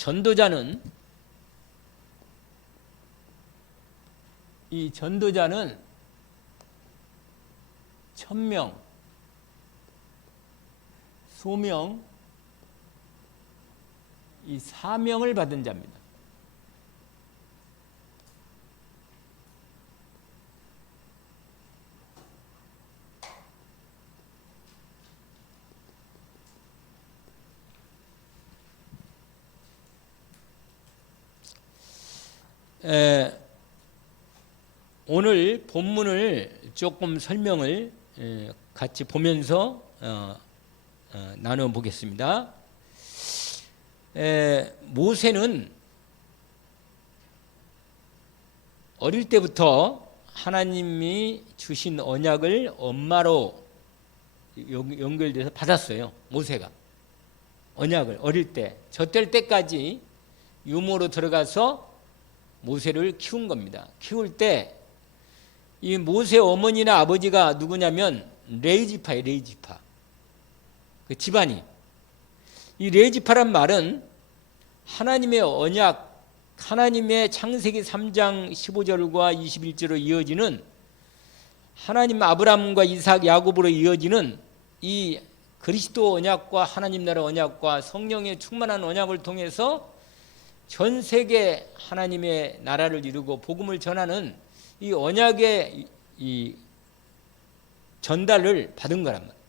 전도자는 천명, 소명, 이 사명을 받은 자입니다. 오늘 본문을 조금 설명을 같이 보면서 나눠보겠습니다. 모세는 어릴 때부터 하나님이 주신 언약을 엄마로 연결돼서 받았어요. 모세가 언약을 어릴 때, 젖될 때까지 유모로 들어가서 모세를 키운 겁니다. 키울 때 이 모세 어머니나 아버지가 누구냐면 레이지파예요. 레이지파. 그 집안이. 이 레이지파란 말은 하나님의 언약, 하나님의 창세기 3장 15절과 21절로 이어지는 하나님 아브라함과 이삭, 야곱으로 이어지는 이 그리스도 언약과 하나님 나라 언약과 성령의 충만한 언약을 통해서 전 세계 하나님의 나라를 이루고 복음을 전하는 이 언약의 이 전달을 받은 거란 말이에요.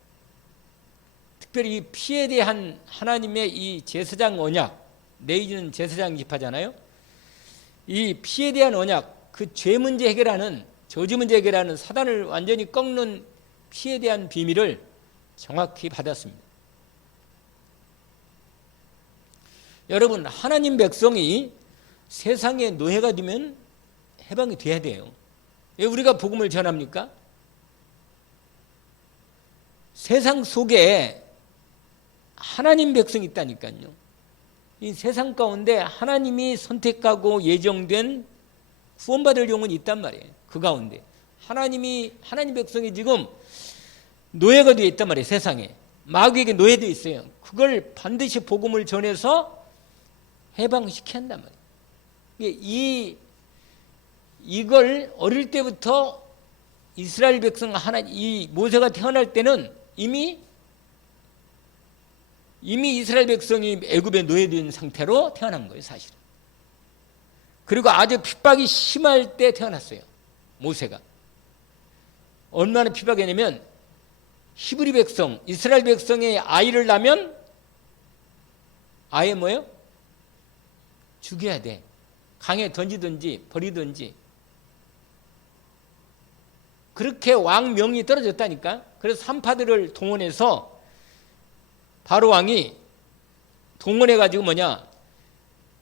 특별히 이 피에 대한 하나님의 이 제사장 언약, 레이지는 제사장 지파잖아요. 이 피에 대한 언약, 그 죄 문제 해결하는, 저주 문제 해결하는, 사단을 완전히 꺾는 피에 대한 비밀을 정확히 받았습니다. 여러분, 하나님 백성이 세상의 노예가 되면 해방이 돼야 돼요. 왜 우리가 복음을 전합니까? 세상 속에 하나님 백성이 있다니까요. 이 세상 가운데 하나님이 선택하고 예정된 구원받을 영혼이 있단 말이에요. 그 가운데 하나님 백성이 지금 노예가 되어 있단 말이에요. 세상에 마귀에게 노예되어 있어요. 그걸 반드시 복음을 전해서 해방시켜야 한단 말이에요. 이걸 어릴 때부터 이스라엘 백성 이 모세가 태어날 때는 이미 이스라엘 백성이 애굽에 노예된 상태로 태어난 거예요, 사실은. 그리고 아주 핍박이 심할 때 태어났어요, 모세가. 얼마나 핍박이냐면 히브리 백성, 이스라엘 백성의 아이를 낳으면 아예 뭐예요? 죽여야 돼. 강에 던지든지 버리든지. 그렇게 왕명이 떨어졌다니까. 그래서 산파들을 동원해서 바로 왕이 동원해가지고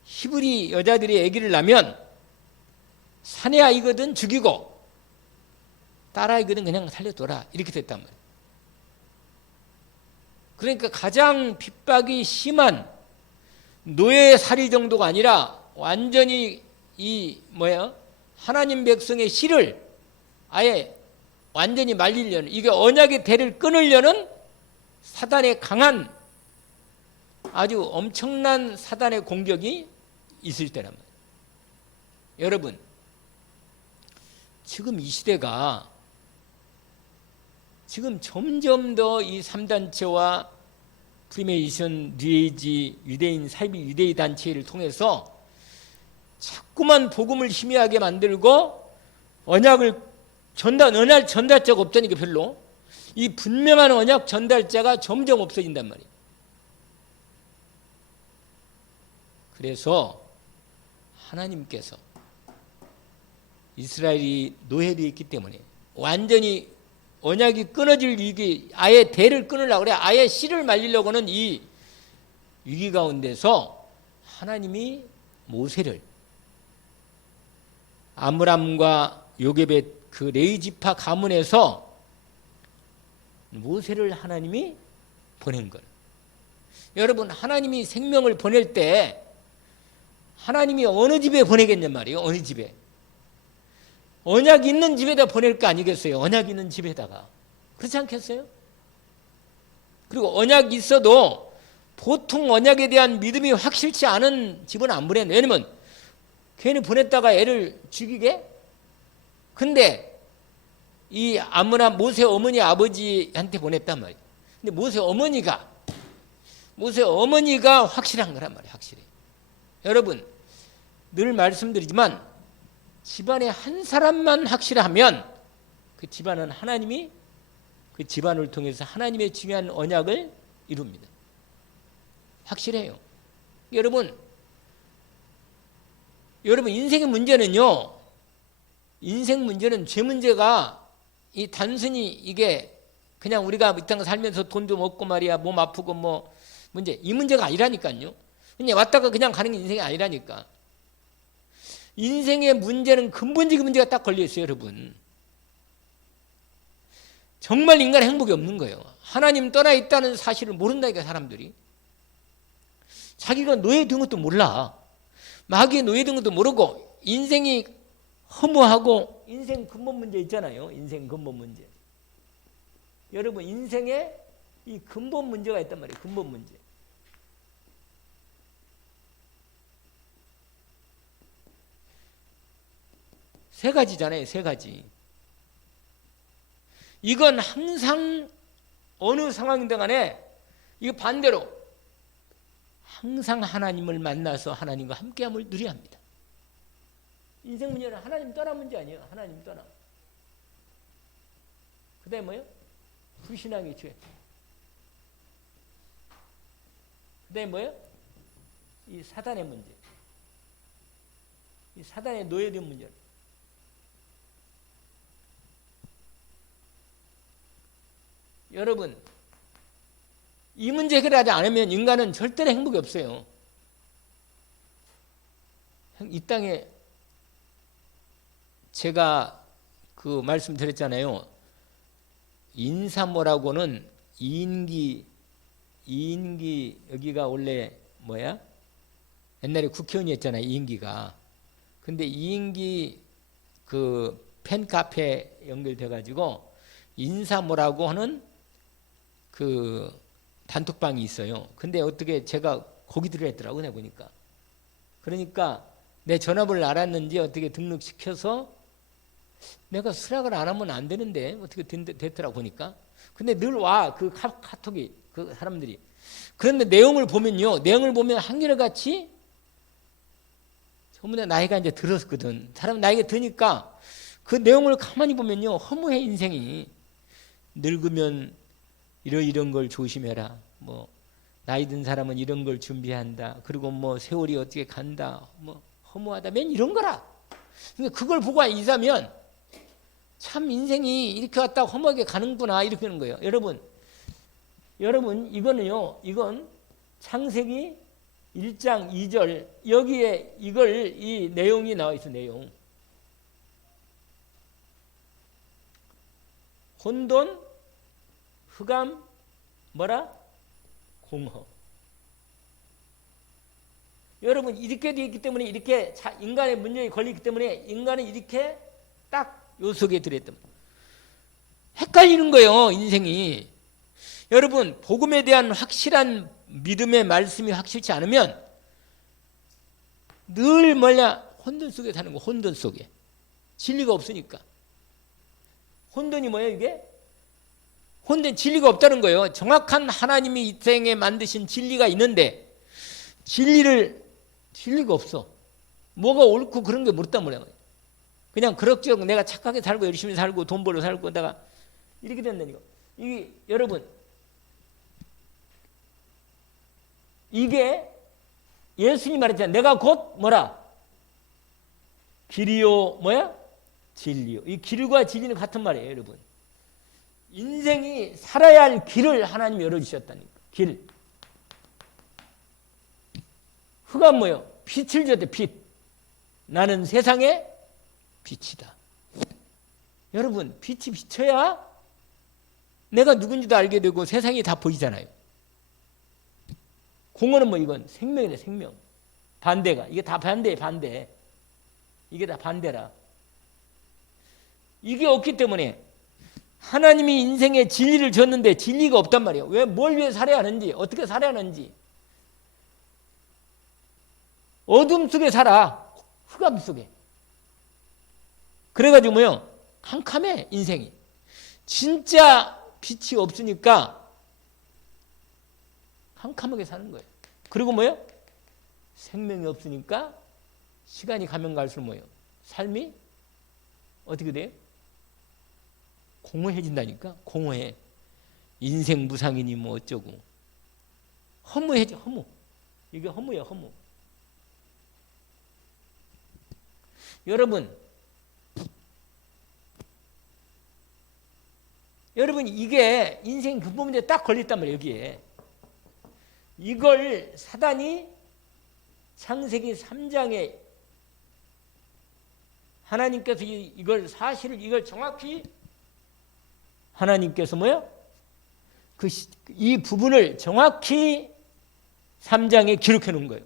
히브리 여자들이 아기를 낳으면 사내 아이거든 죽이고 딸 아이거든 그냥 살려둬라, 이렇게 됐단 말이에요. 그러니까 가장 핍박이 심한 노예살이 정도가 아니라 완전히 하나님 백성의 씨를 아예 완전히 말리려는, 이게 언약의 대를 끊으려는 사단의 강한, 아주 엄청난 사단의 공격이 있을 때란 말이에요. 여러분, 지금 이 시대가 지금 점점 더 이 3단체와 프리메이션, 뉴에이지, 유대인 사이비 유대인 단체를 통해서 자꾸만 복음을 희미하게 만들고 언약 전달자가 없다니까. 별로 이 분명한 언약 전달자가 점점 없어진단 말이에요. 그래서 하나님께서 이스라엘이 노예되어 있기 때문에 완전히 언약이 끊어질 위기, 아예 대를 끊으려고 그래, 아예 씨를 말리려고 하는 이 위기 가운데서 하나님이 모세를 아므람과 요게벳 그 레이지파 가문에서 모세를 하나님이 보낸 거예요. 여러분, 하나님이 생명을 보낼 때 하나님이 어느 집에 보내겠냔 말이에요. 어느 집에. 언약 있는 집에다 보낼 거 아니겠어요? 언약 있는 집에다가. 그렇지 않겠어요? 그리고 언약 있어도 보통 언약에 대한 믿음이 확실치 않은 집은 안 보내. 왜냐면 괜히 보냈다가 애를 죽이게? 근데 이 아므람 모세 어머니 아버지한테 보냈단 말이에요. 근데 모세 어머니가 확실한 거란 말이에요. 확실히. 여러분 늘 말씀드리지만 집안에 한 사람만 확실하면 그 집안은 하나님이 그 집안을 통해서 하나님의 중요한 언약을 이룹니다. 확실해요. 여러분 인생의 문제는요. 인생 문제는 죄 문제가 이 단순히 이게 그냥 우리가 이 땅 살면서 돈도 먹고 말이야 몸 아프고 뭐 문제 이 문제가 아니라니까요. 그냥 왔다가 그냥 가는 게 인생이 아니라니까. 인생의 문제는 근본적인 문제가 딱 걸려 있어요, 여러분. 정말 인간의 행복이 없는 거예요. 하나님 떠나 있다는 사실을 모른다니까 사람들이. 자기가 노예된 것도 몰라. 마귀에 노예된 것도 모르고 인생이 허무하고 인생 근본 문제 있잖아요. 인생 근본 문제. 여러분 인생에 이 근본 문제가 있단 말이에요. 근본 문제. 세 가지잖아요. 세 가지. 이건 항상 어느 상황이든 간에 이거 반대로 항상 하나님을 만나서 하나님과 함께함을 누려야 합니다. 인생 문제는 하나님 떠나 문제 아니에요. 하나님 떠나. 그 다음에 뭐예요? 불신앙의 죄. 그 다음에 뭐예요? 이 사단의 문제. 이 사단의 노예된 문제. 여러분 이 문제 해결하지 않으면 인간은 절대로 행복이 없어요. 이 땅에 제가 그 말씀드렸잖아요. 인사모라고는 이인기 여기가 원래 뭐야? 옛날에 국회의원이었잖아요. 이인기가. 근데 이인기 그 팬카페 연결돼가지고 인사모라고 하는 그 단톡방이 있어요. 근데 어떻게 제가 거기 들어있더라고 내가 보니까. 그러니까 내 전화번호를 알았는지 어떻게 등록시켜서 내가 수락을 안 하면 안 되는데 어떻게 됐더라고 보니까. 근데 늘 와 그 카톡이 그 사람들이. 그런데 내용을 보면 한결같이 전부 다 나이가 이제 들었거든. 사람 나이가 드니까 그 내용을 가만히 보면요 허무해 인생이. 늙으면 이런 걸 조심해라. 뭐 나이 든 사람은 이런 걸 준비한다. 그리고 뭐 세월이 어떻게 간다. 뭐 허무하다. 맨 이런 거라. 그러니까 그걸 보고 인사면 참 인생이 이렇게 왔다 허무하게 가는구나 이렇게 하는 거예요. 여러분 이거는요. 이건 창세기 1장 2절 여기에 이 내용이 나와 있어. 내용. 혼돈, 흑암, 뭐라? 공허. 여러분 이렇게 되어 있기 때문에 이렇게 인간의 문제에 걸리기 때문에 인간은 이렇게 딱 요 속에 들어있단 말이에요. 헷갈리는 거예요 인생이. 여러분 복음에 대한 확실한 믿음의 말씀이 확실치 않으면 늘 혼돈 속에 사는 거. 혼돈 속에. 진리가 없으니까. 혼돈이 뭐예요 이게? 혼돈 진리가 없다는 거예요. 정확한 하나님이 이 생에 만드신 진리가 있는데 진리가 없어. 뭐가 옳고 그런 게 모르단 말이야. 그냥 그럭저럭 내가 착하게 살고 열심히 살고 돈 벌어 살고 내가 이렇게 된다니까. 이게 여러분 이게 예수님이 말했잖아요. 내가 곧 뭐라? 길이요 뭐야? 진리요. 이 길과 진리는 같은 말이에요, 여러분. 인생이 살아야 할 길을 하나님이 열어주셨다니까. 길. 흑암 뭐예요? 빛을 줬대. 빛. 나는 세상의 빛이다. 여러분 빛이 비쳐야 내가 누군지도 알게 되고 세상이 다 보이잖아요. 공허는 뭐 이건 생명이네. 생명. 반대가. 이게 다 반대예요. 반대. 이게 다 반대라. 이게 없기 때문에 하나님이 인생에 진리를 줬는데 진리가 없단 말이에요. 뭘 위해 살아야 하는지 어떻게 살아야 하는지 어둠 속에 살아. 흑암 속에. 그래가지고 뭐요? 캄캄해 인생이. 진짜 빛이 없으니까 캄캄하게 사는 거예요. 그리고 뭐요? 생명이 없으니까 시간이 가면 갈수록 뭐예요? 삶이 어떻게 돼요? 공허해진다니까. 공허해. 인생 무상이니 뭐 어쩌고. 허무해져. 허무. 이게 허무예요. 허무. 여러분 이게 인생 근본 문제 딱 걸렸단 말이에요. 여기에. 이걸 사단이 창세기 3장에 하나님께서 이걸 사실을 이걸 정확히 하나님께서 뭐요? 이 부분을 정확히 3장에 기록해 놓은 거예요.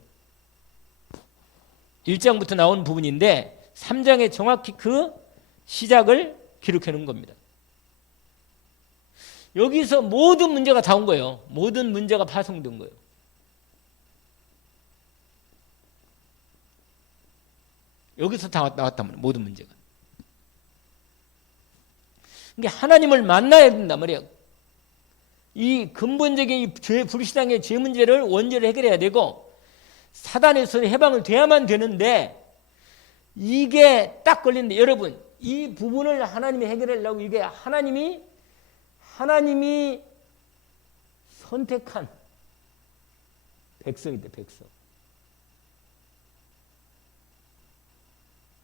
1장부터 나온 부분인데 3장에 정확히 그 시작을 기록해 놓은 겁니다. 여기서 모든 문제가 다 온 거예요. 모든 문제가 파송된 거예요. 여기서 다 나왔단 말이에요. 모든 문제가. 이게 하나님을 만나야 된단 말이에요. 이 근본적인 이 불신앙의 죄 문제를 원죄를 해결해야 되고 사단에서 해방을 돼야만 되는데 이게 딱 걸리는데 여러분 이 부분을 하나님이 해결하려고 이게 하나님이 선택한 백성인데 백성.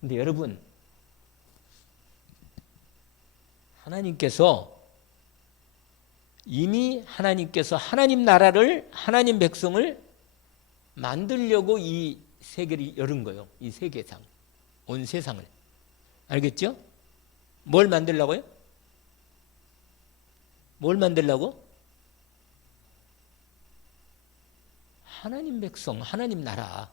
근데 여러분 하나님께서 하나님 나라를 하나님 백성을 만들려고 이 세계를 열은 거예요. 이 세계상 온 세상을. 알겠죠? 뭘 만들려고요? 뭘 만들려고? 하나님 백성, 하나님 나라.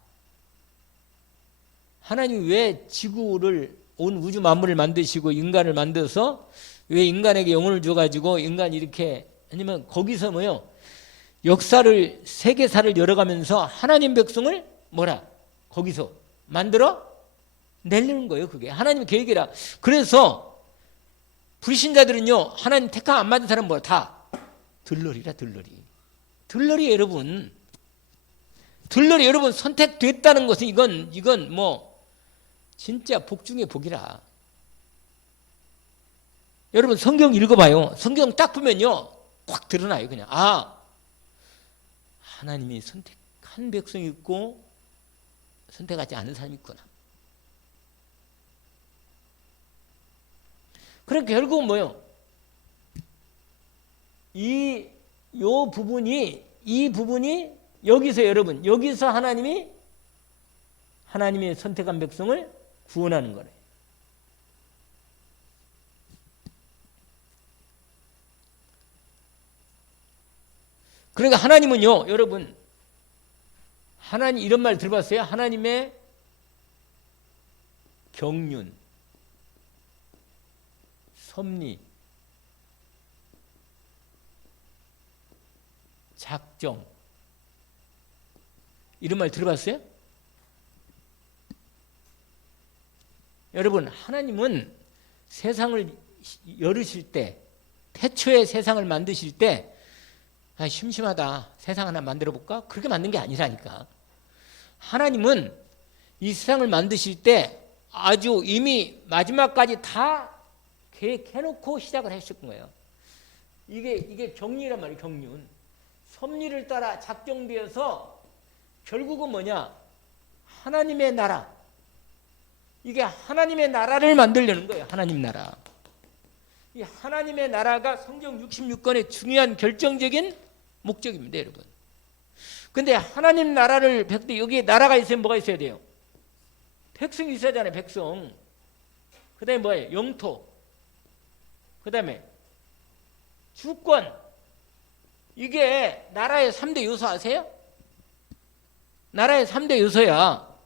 하나님이 왜 지구를 온 우주 만물을 만드시고 인간을 만들어서 왜 인간에게 영혼을 줘가지고 인간이 이렇게 아니면 거기서 뭐요? 역사를 세계사를 열어가면서 하나님 백성을 뭐라? 거기서 만들어 내려는 거예요. 그게 하나님의 계획이라. 그래서 불신자들은요 하나님 택함 안 받은 사람 뭐야? 다 들러리라. 들러리 여러분. 들러리 여러분 선택됐다는 것은 이건 뭐 진짜 복 중에 복이라. 여러분 성경 읽어봐요. 성경 딱 보면요 확 드러나요. 그냥 하나님이 선택한 백성이 있고 선택하지 않은 사람이 있구나. 그러니까 결국은 뭐예요? 이 부분이 여기서 여러분 여기서 하나님이 선택한 백성을 구원하는 거래요. 그러니까 하나님은요, 여러분, 하나님 이런 말 들어봤어요? 하나님의 경륜, 섭리, 작정 이런 말 들어봤어요? 여러분 하나님은 세상을 열으실 때 태초에 세상을 만드실 때 심심하다 세상 하나 만들어 볼까? 그렇게 만든 게 아니라니까. 하나님은 이 세상을 만드실 때 아주 이미 마지막까지 다 계획해놓고 시작을 하실 거예요. 이게 경륜이란 말이에요. 경륜. 섭리를 따라 작정되어서 결국은 뭐냐? 하나님의 나라. 이게 하나님의 나라를 만들려는 거예요. 하나님 나라. 이 하나님의 나라가 성경 66권의 중요한 결정적인 목적입니다, 여러분. 근데 하나님 나라를 여기에 나라가 있으면 뭐가 있어야 돼요? 백성이 있어야 하잖아요, 백성. 그 다음에 뭐예요? 영토. 그 다음에 주권. 이게 나라의 3대 요소 아세요? 나라의 3대 요소야.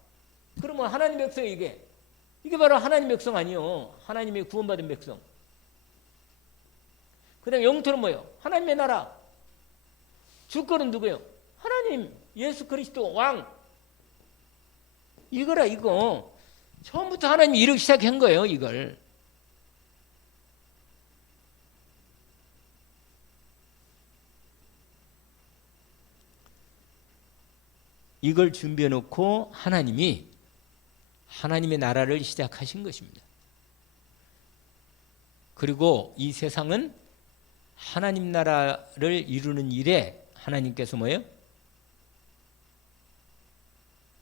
그러면 하나님 백성 이게 바로 하나님 백성 아니요. 하나님의 구원받은 백성. 그 다음에 영토는 뭐예요? 하나님의 나라. 주권은 누구예요? 하나님 예수 그리스도 왕. 이거라 이거. 처음부터 하나님이 이렇게 시작한 거예요. 이걸. 이걸 준비해 놓고 하나님이 하나님의 나라를 시작하신 것입니다. 그리고 이 세상은 하나님 나라를 이루는 일에 하나님께서 뭐예요?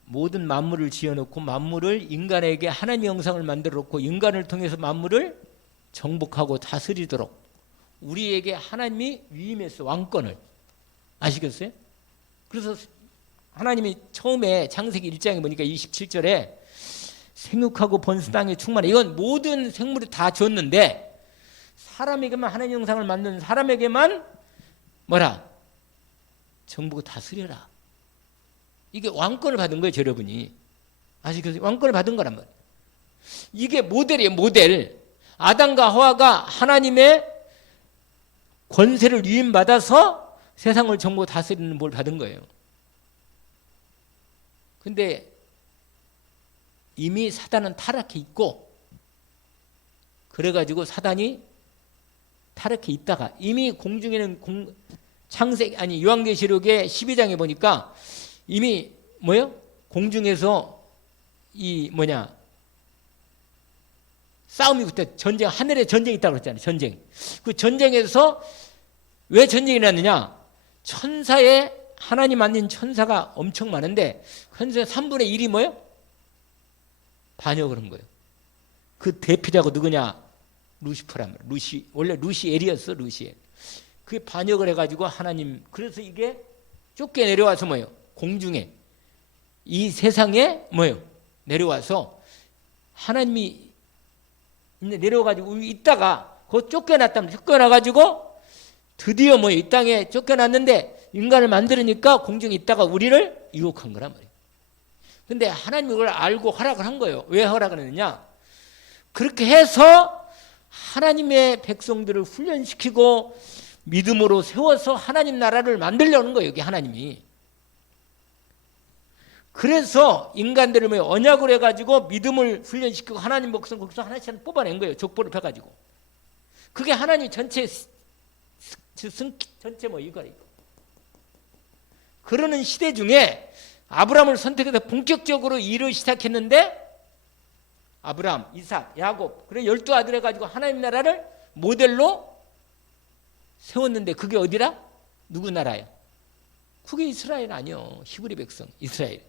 모든 만물을 지어놓고 만물을 인간에게 하나님의 형상을 만들어 놓고 인간을 통해서 만물을 정복하고 다스리도록 우리에게 하나님이 위임했어. 왕권을. 아시겠어요? 그래서 하나님이 처음에 창세기 1장에 보니까 27절에 생육하고 번수 땅에 충만해. 이건 모든 생물이 다 줬는데 사람에게만 하나님의 형상을 만든 사람에게만 뭐라? 정복을 다스려라. 이게 왕권을 받은 거예요, 여러분이. 아시겠어요? 왕권을 받은 거란 말이에요. 이게 모델이에요, 모델. 아담과 하와가 하나님의 권세를 위임받아서 세상을 정복 다스리는 뭘 받은 거예요. 근데 이미 사단은 타락해 있고, 그래가지고 사단이 타락해 있다가 이미 공중에는 요한계시록의 12장에 보니까 이미 뭐요? 공중에서 싸움이 그때 전쟁, 하늘에 전쟁이 있다고 그랬잖아요. 전쟁. 그 전쟁에서 왜 전쟁이 났느냐? 천사의 하나님 만든 천사가 엄청 많은데 현재 3분의 1이 뭐예요? 반역을 한 거예요. 그 대표자가 누구냐? 루시퍼란 말이에요. 원래 루시엘이었어. 루시엘. 그게 반역을 해가지고 하나님, 그래서 이게 쫓겨 내려와서 뭐예요? 공중에 이 세상에 뭐예요? 내려와서 하나님이 내려와가지고 있다가 그거 쫓겨났다면 쫓겨나가지고 드디어 뭐예요? 이 땅에 쫓겨났는데 인간을 만들으니까 공중에 있다가 우리를 유혹한 거란 말이에요. 근데 하나님이 그걸 알고 허락을 한 거예요. 왜 허락을 했느냐? 그렇게 해서 하나님의 백성들을 훈련시키고 믿음으로 세워서 하나님 나라를 만들려는 거예요. 여기 하나님이. 그래서 인간들을 언약을 해가지고 믿음을 훈련시키고 하나님 백성 거기서 하나씩 뽑아낸 거예요. 족보를 펴가지고. 그게 하나님 전체 이거. 그러는 시대 중에 아브라함을 선택해서 본격적으로 일을 시작했는데 아브라함, 이삭, 야곱, 그래 12아들 해가지고 하나님 나라를 모델로 세웠는데 그게 어디라? 누구 나라예요? 그게 이스라엘 아니요. 히브리 백성 이스라엘.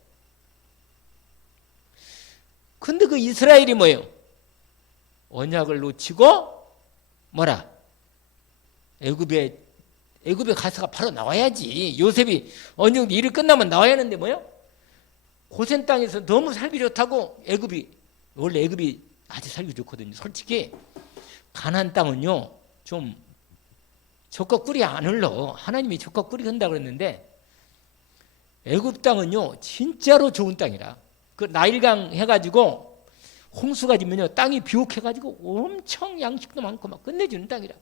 근데 그 이스라엘이 뭐예요? 언약을 놓치고 뭐라? 애굽에 가서가 바로 나와야지. 요셉이 어느 정도 일이 끝나면 나와야 하는데 뭐예요? 고센 땅에서 너무 살기 좋다고 원래 애굽이 아주 살기 좋거든요. 솔직히 가나안 땅은요 좀 젖과 꿀이 안 흘러. 하나님이 젖과 꿀이 흔다고 그랬는데 애굽 땅은요 진짜로 좋은 땅이라. 그 나일강 해가지고 홍수가 지면요 땅이 비옥해가지고 엄청 양식도 많고 막 끝내주는 땅이라.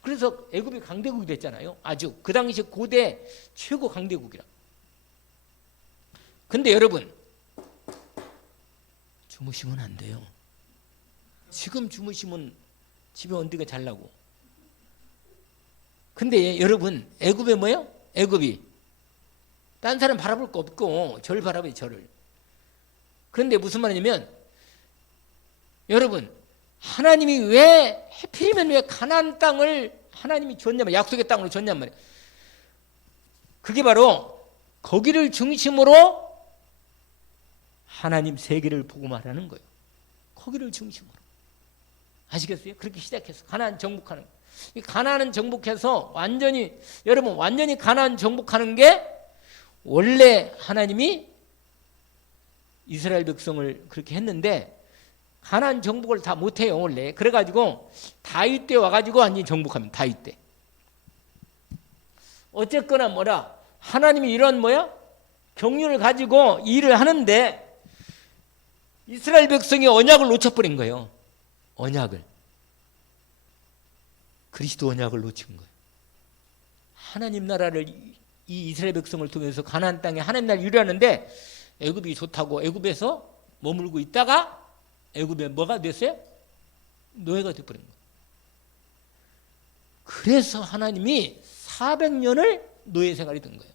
그래서 애굽이 강대국이 됐잖아요. 아주 그 당시 고대 최고 강대국이라. 근데 여러분 주무시면 안 돼요. 지금 주무시면 집에 언제가 잘나고. 근데 여러분 애굽에 뭐예요? 애굽이 딴 사람 바라볼 거 없고 저를 바라봐요. 저를. 그런데 무슨 말이냐면 여러분 하나님이 왜 해필이면 왜 가나안 땅을 하나님이 줬냐면 약속의 땅으로 줬냔 말이에요. 그게 바로 거기를 중심으로 하나님 세계를 보고 말하는 거예요. 거기를 중심으로. 아시겠어요? 그렇게 시작해서 가나안 정복하는 거예요. 이 가나안은 정복해서 여러분 완전히 가나안 정복하는 게 원래 하나님이 이스라엘 백성을 그렇게 했는데 가나안 정복을 다 못해요 원래. 그래가지고 다윗 때 와가지고 완전히 정복합니다. 다윗 때. 어쨌거나 뭐라 하나님이 이런 경륜을 가지고 일을 하는데 이스라엘 백성이 언약을 놓쳐버린 거예요. 언약을. 그리스도 언약을 놓친 거예요. 하나님 나라를 이 이스라엘 백성을 통해서 가나안 땅에 하나님 나라를 이루려는데 애굽이 좋다고 애굽에서 머물고 있다가 애굽에 뭐가 됐어요? 노예가 되어버린 거예요. 그래서 하나님이 400년을 노예 생활이 된 거예요.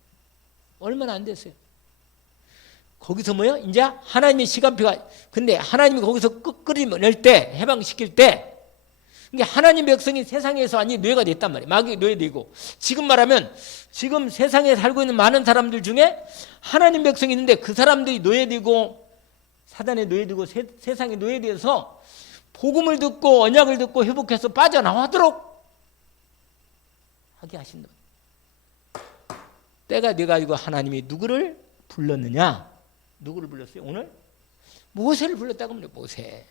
얼마나 안 됐어요. 거기서 뭐요? 이제 하나님의 시간표가, 근데 하나님이 거기서 끌어낼 때, 해방시킬 때, 이게 하나님 백성이 세상에서 아니 노예가 됐단 말이에요. 마귀 노예되고. 지금 말하면 지금 세상에 살고 있는 많은 사람들 중에 하나님 백성이 있는데 그 사람들이 노예되고 사단에 노예되고 세상에 노예되어서 복음을 듣고 언약을 듣고 회복해서 빠져나오도록 하게 하신다. 때가 돼가지고 하나님이 누구를 불렀느냐? 누구를 불렀어요? 오늘? 모세를 불렀다고 합니다. 모세.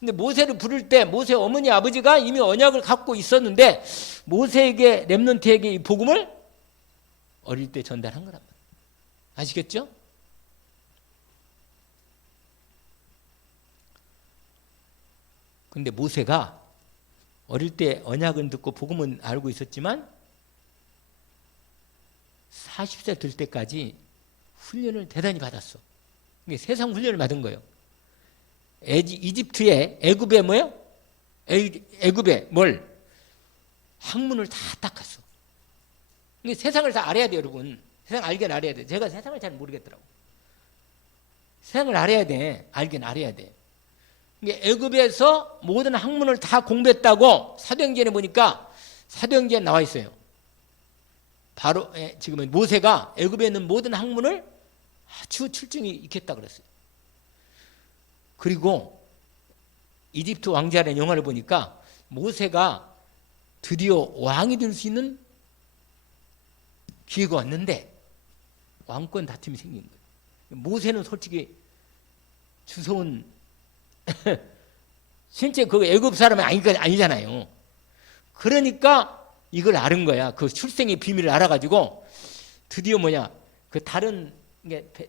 근데 모세를 부를 때 모세 어머니 아버지가 이미 언약을 갖고 있었는데 모세에게 렘넌트에게 이 복음을 어릴 때 전달한 거란 말이에요. 아시겠죠? 근데 모세가 어릴 때 언약은 듣고 복음은 알고 있었지만 40세 될 때까지 훈련을 대단히 받았어. 세상 훈련을 받은 거예요. 이집트에 애굽에 뭐예요? 애굽에 뭘? 학문을 다 닦았어. 세상을 다 알아야 돼요, 여러분. 세상 알긴 알아야 돼. 제가 세상을 잘 모르겠더라고. 세상을 알아야 돼. 알긴 알아야 돼. 애굽에서 모든 학문을 다 공부했다고 사도행전에 보니까 사도행전에 나와 있어요. 바로 지금은 모세가 애굽에 있는 모든 학문을 아주 출중히 익혔다 그랬어요. 그리고 이집트 왕자라는 영화를 보니까 모세가 드디어 왕이 될 수 있는 기회가 왔는데 왕권 다툼이 생긴 거예요. 모세는 솔직히 주소은 실제 그 애굽 사람이 아니잖아요. 그러니까 이걸 알은 거야. 그 출생의 비밀을 알아가지고 드디어 뭐냐? 그 다른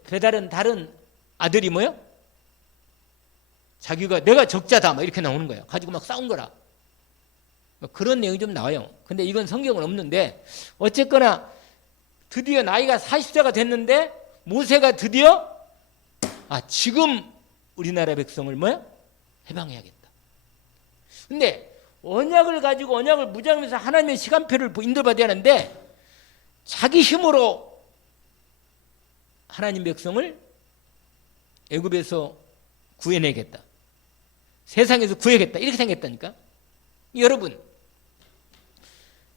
배다른 다른 아들이 뭐요? 자기가 내가 적자다 막 이렇게 나오는 거야. 가지고 막 싸운 거라. 그런 내용이 좀 나와요. 근데 이건 성경은 없는데 어쨌거나 드디어 나이가 40세가 됐는데 모세가 드디어 지금 우리나라 백성을 뭐야? 해방해야겠다. 근데 언약을 가지고 언약을 무장하면서 하나님의 시간표를 인도받아야 하는데 자기 힘으로 하나님 백성을 애굽에서 구해내겠다. 세상에서 구해야겠다. 이렇게 생겼다니까. 여러분,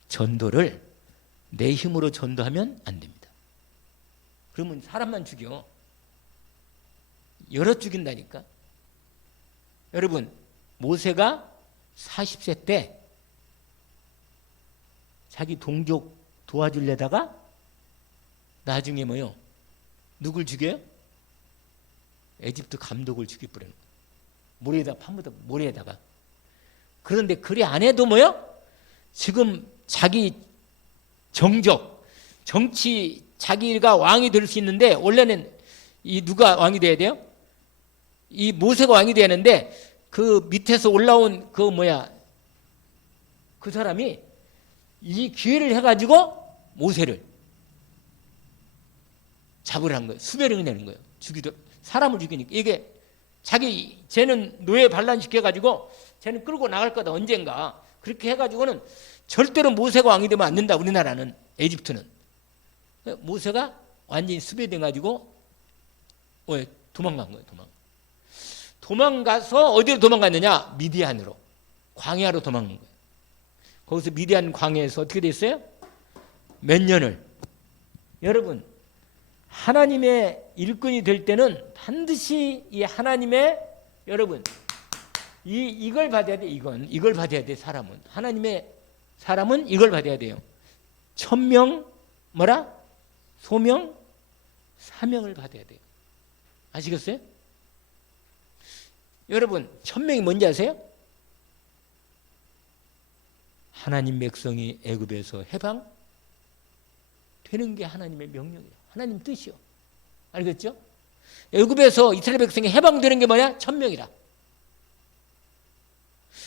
전도를 내 힘으로 전도하면 안 됩니다. 그러면 사람만 죽여. 여러 죽인다니까. 여러분, 모세가 40세 때 자기 동족 도와주려다가 나중에 뭐요? 누굴 죽여요? 에집트 감독을 죽여버리는 거예요. 모래에다 파묻어 모래에다가. 그런데 그리 안 해도 뭐요? 지금 자기 정적, 정치 자기가 왕이 될 수 있는데 원래는 이 누가 왕이 돼야 돼요? 이 모세가 왕이 돼야 하는데 그 밑에서 올라온 그 사람이 이 기회를 해가지고 모세를 잡으라는 거예요. 수배령이 내는 거예요. 사람을 죽이니까. 이게 쟤는 노예 반란시켜가지고 쟤는 끌고 나갈 거다 언젠가. 그렇게 해가지고는 절대로 모세가 왕이 되면 안 된다. 우리나라는, 에집트는. 모세가 완전히 수배돼가지고 도망간 거예요. 도망가서 어디로 도망갔느냐? 미디안으로. 광야로 도망간 거예요. 거기서 미디안 광야에서 어떻게 됐어요? 몇 년을. 여러분, 하나님의 일꾼이 될 때는 반드시 이 하나님의, 여러분, 이걸 받아야 돼. 이걸 받아야 돼. 사람은, 하나님의 사람은 이걸 받아야 돼요. 천명 소명 사명을 받아야 돼요. 아시겠어요? 여러분, 천명이 뭔지 아세요? 하나님 백성이 애굽에서 해방 되는 게 하나님의 명령이에요. 하나님 뜻이요. 알겠죠? 애굽에서 이스라엘 백성이 해방되는 게 뭐냐? 천명이라.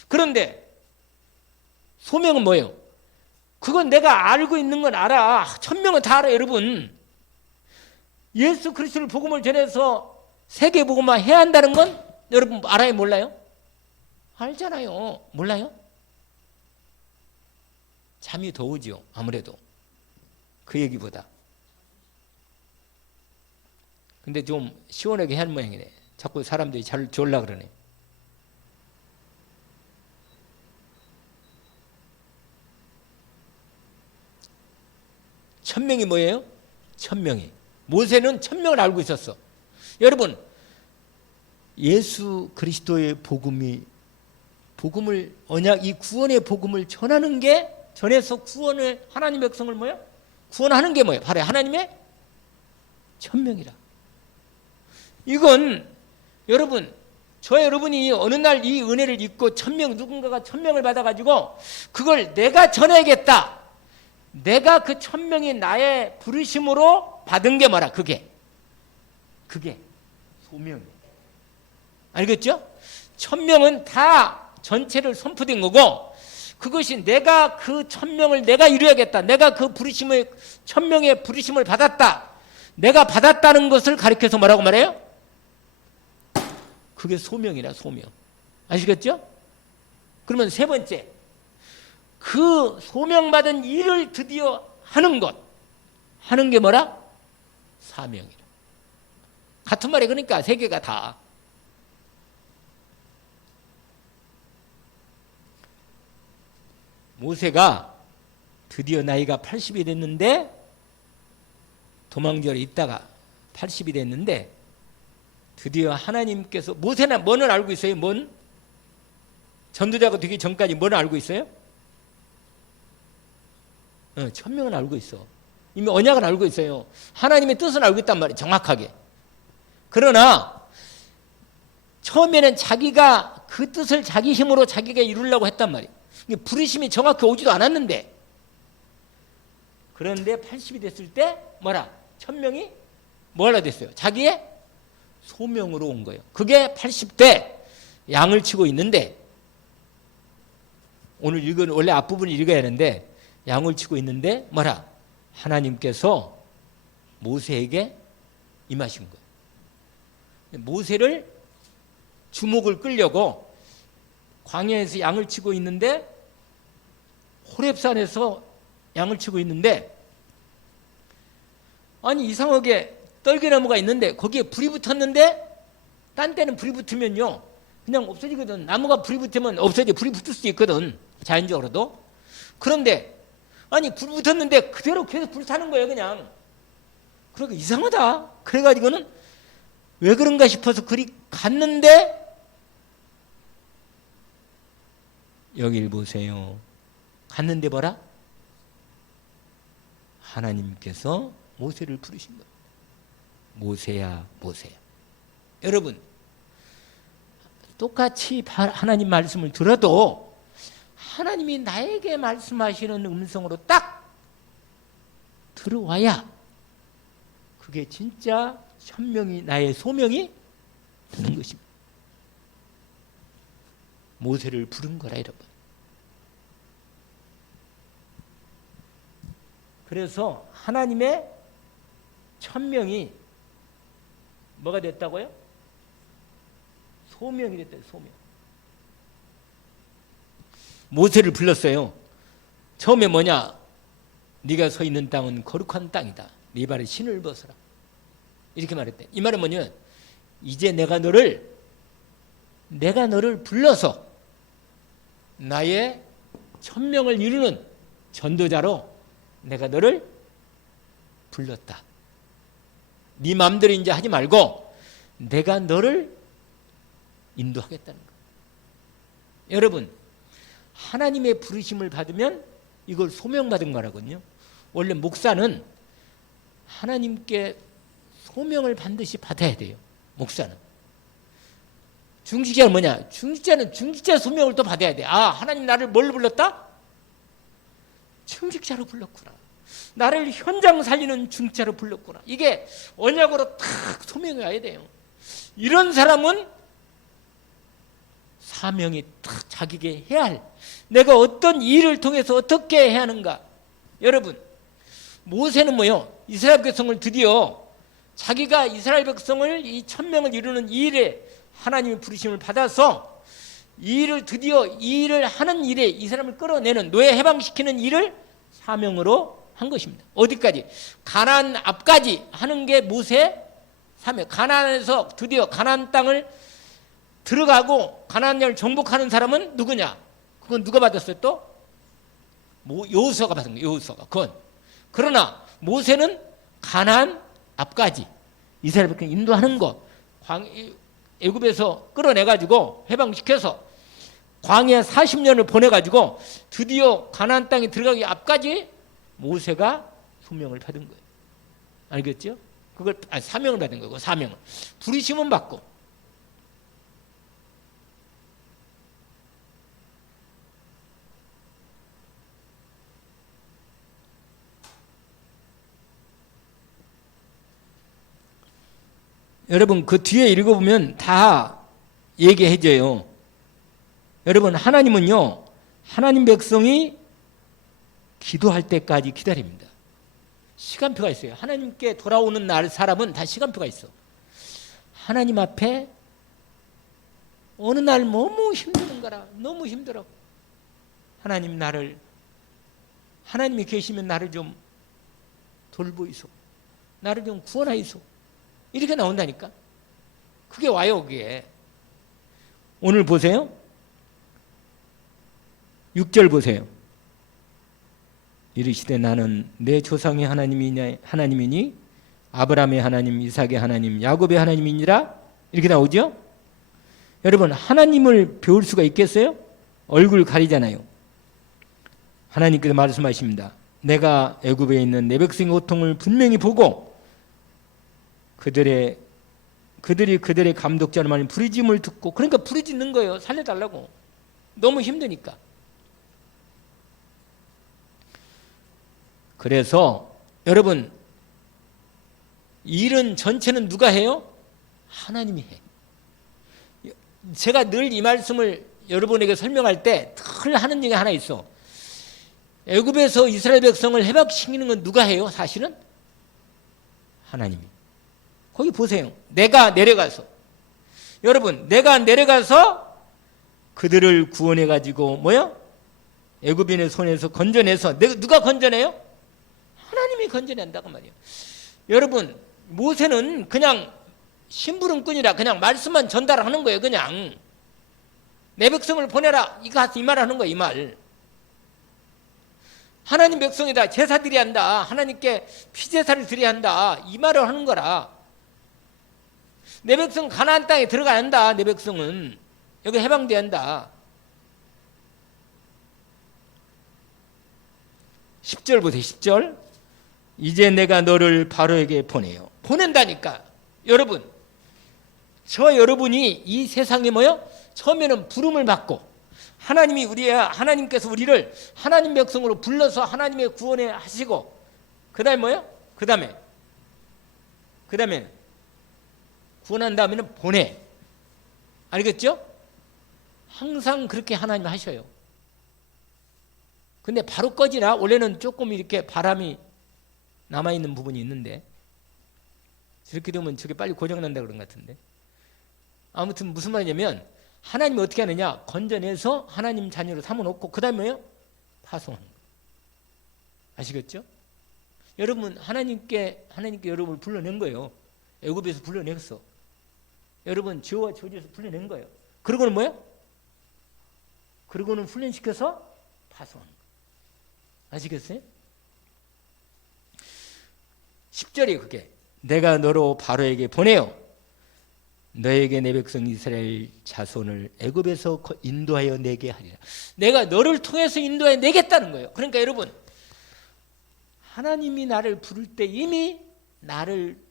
그런데 소명은 뭐예요? 그건 내가 알고 있는 건 알아. 천명은 다 알아, 여러분. 예수 그리스도를 복음을 전해서 세계복음화 해야 한다는 건 여러분 알아요, 몰라요? 알잖아요. 몰라요? 잠이 더 오죠, 아무래도 그 얘기보다. 근데 좀 시원하게 한 모양이네. 자꾸 사람들이 잘 졸라 그러네. 천명이 뭐예요? 천명이. 모세는 천명을 알고 있었어. 여러분, 예수 그리스도의 복음을 언약, 이 구원의 복음을 전하는 게, 전해서 구원을, 하나님의 백성을 뭐예요? 구원하는 게 뭐예요? 바로 하나님의 천명이라. 이건 여러분, 저 여러분이 어느 날 이 은혜를 입고 천명, 누군가가 천명을 받아가지고 그걸 내가 전해야겠다. 내가 그 천명이 나의 부르심으로 받은 게 뭐라? 그게 소명이에요. 알겠죠? 천명은 다 전체를 선포된 거고, 그것이 내가 그 천명을 내가 이루어야겠다. 내가 그 부르심의, 천명의 부르심을 받았다. 내가 받았다는 것을 가리켜서 뭐라고 말해요? 그게 소명이라, 소명. 아시겠죠? 그러면 세 번째, 그 소명받은 일을 드디어 하는 것, 하는 게 뭐라? 사명이라. 같은 말이, 그러니까 세 개가 다. 모세가 드디어 나이가 80이 됐는데, 도망절에 있다가 80이 됐는데, 드디어 하나님께서, 모세는 뭐는 알고 있어요? 뭔? 전도자가 되기 전까지 뭐는 알고 있어요? 천명은 알고 있어. 이미 언약은 알고 있어요. 하나님의 뜻은 알고 있단 말이에요, 정확하게. 그러나 처음에는 자기가 그 뜻을 자기 힘으로 자기가 이루려고 했단 말이에요. 부르심이 정확히 오지도 않았는데, 그런데 80이 됐을 때 뭐라? 천명이 뭐라 됐어요? 자기의 소명으로 온 거예요. 그게 80대 양을 치고 있는데, 오늘 읽은, 원래 앞부분을 읽어야 하는데, 양을 치고 있는데 뭐라? 하나님께서 모세에게 임하신 거예요. 모세를 주목을 끌려고 광야에서 양을 치고 있는데, 호렙산에서 양을 치고 있는데, 아니 이상하게 떨기나무가 있는데 거기에 불이 붙었는데, 딴 때는 불이 붙으면요 그냥 없어지거든. 나무가 불이 붙으면 없어져. 불이 붙을 수도 있거든, 자연적으로도. 그런데 아니 불 붙었는데 그대로 계속 불 타는 거예요, 그냥. 그러니까 이상하다. 그래가지고는 왜 그런가 싶어서 그리 갔는데, 여길 보세요. 갔는데 뭐라? 하나님께서 모세를 부르신 거예요. 모세야, 모세야. 여러분, 똑같이 하나님 말씀을 들어도 하나님이 나에게 말씀하시는 음성으로 딱 들어와야 그게 진짜 천명이, 나의 소명이 되는 것입니다. 모세를 부른 거라, 여러분. 그래서 하나님의 천명이 뭐가 됐다고요? 소명이 됐다, 소명. 모세를 불렀어요. 처음에 뭐냐? 네가 서 있는 땅은 거룩한 땅이다. 네 발에 신을 벗어라. 이렇게 말했대. 이 말은 뭐냐면, 이제 내가 너를 불러서 나의 천명을 이루는 전도자로 내가 너를 불렀다. 네 마음대로 이제 하지 말고 내가 너를 인도하겠다는 거예요. 여러분, 하나님의 부르심을 받으면 이걸 소명받은 거라거든요. 원래 목사는 하나님께 소명을 반드시 받아야 돼요. 목사는. 중직자는 뭐냐? 중직자는 중직자 소명을 또 받아야 돼. 아, 하나님 나를 뭘 불렀다? 중직자로 불렀구나. 나를 현장 살리는 중직자로 불렀구나. 이게 언약으로 탁 소명이 와야 돼요. 이런 사람은 사명이 탁 자기에게 해야 할, 내가 어떤 일을 통해서 어떻게 해야 하는가. 여러분, 모세는 뭐요? 이스라엘 백성을 드디어 자기가 이스라엘 백성을 이 1000명을 이루는 이 일에 하나님의 부르심을 받아서 이 일을 드디어 이 일을 하는 일에 이 사람을 끌어내는 노예 해방시키는 일을 사명으로 한 것입니다. 어디까지? 가나안 앞까지 하는 게 모세의 사명. 가나안에서 드디어 가나안 땅을 들어가고 가나안 땅을 정복하는 사람은 누구냐? 그건 누가 받았어요 또? 여호수아가 받은 거예요. 여호수아가. 그건. 그러나 모세는 가나안 앞까지 이스라엘 백성 인도하는 거, 애굽에서 끌어내가지고 해방시켜서 광야 40년을 보내가지고 드디어 가나안 땅에 들어가기 앞까지 모세가 소명을 받은 거예요. 알겠죠? 그걸 사명을 받은 거고, 사명을. 부르심은 받고. 여러분 그 뒤에 읽어보면 다 얘기해줘요. 여러분 하나님은요, 하나님 백성이 기도할 때까지 기다립니다. 시간표가 있어요. 하나님께 돌아오는 날 사람은 다 시간표가 있어. 하나님 앞에 어느 날 너무 힘드는 거라, 너무 힘들어. 하나님이 계시면 나를 좀 돌보이소, 나를 좀 구원하이소, 이렇게 나온다니까. 그게 와요. 그게 오늘 보세요. 6절 보세요. 이르시되 나는 내 조상의 하나님이니 아브라함의 하나님, 이삭의 하나님, 야곱의 하나님이니라. 이렇게 나오죠. 여러분 하나님을 배울 수가 있겠어요? 얼굴 가리잖아요. 하나님께서 말씀하십니다. 내가 애굽에 있는 내 백성의 고통을 분명히 보고 그들이 그들의 감독자를 말하는 부르짖음을 듣고, 그러니까 부르짖는 거예요. 살려달라고. 너무 힘드니까. 그래서 여러분 일은 전체는 누가 해요? 하나님이 해. 제가 늘 이 말씀을 여러분에게 설명할 때 늘 하는 얘기가 하나 있어. 애굽에서 이스라엘 백성을 해방시키는 건 누가 해요? 사실은 하나님이. 거기 보세요. 내가 내려가서, 여러분 내가 내려가서 그들을 구원해 가지고 애굽인의 손에서 건져내서, 누가 건져내요? 하나님이 건져낸다고 말이에요. 여러분 모세는 그냥 심부름꾼이라 그냥 말씀만 전달하는 거예요. 그냥 내 백성을 보내라 이 말 하는 거예요. 이 말. 하나님 백성이다, 제사 드려야 한다, 하나님께 피제사를 드려야 한다, 이 말을 하는 거라. 내 백성 가나안 땅에 들어가야 한다. 내 백성은 여기 해방돼야 한다. 10절 보세요. 10절. 이제 내가 너를 바로에게 보내요. 보낸다니까. 여러분 여러분이 이 세상에 처음에는 부름을 받고 하나님께서 우리를 하나님 백성으로 불러서 하나님의 구원에 하시고, 그 다음에 그 다음에 구원한 다음에는 보내. 알겠죠? 항상 그렇게 하나님 하셔요. 근데 바로 꺼지나? 원래는 조금 이렇게 바람이 남아있는 부분이 있는데, 저렇게 되면 저게 빨리 고장난다 그런 것 같은데. 아무튼 무슨 말이냐면 하나님이 어떻게 하느냐, 건져내서 하나님 자녀로 삼아놓고 그 다음에 파송하는 거예요. 아시겠죠? 여러분 하나님께 여러분을 불러낸 거예요. 애굽에서 불러냈어. 여러분 죄와 저주에서 불러낸 거예요. 그러고는 그러고는 훈련시켜서 파송하는 거예요. 아시겠어요? 10절이 그게, 내가 너로 바로에게 보내요. 너에게 내 백성 이스라엘 자손을 애굽에서 인도하여 내게 하리라. 내가 너를 통해서 인도하여 내겠다는 거예요. 그러니까 여러분 하나님이 나를 부를 때 이미 나를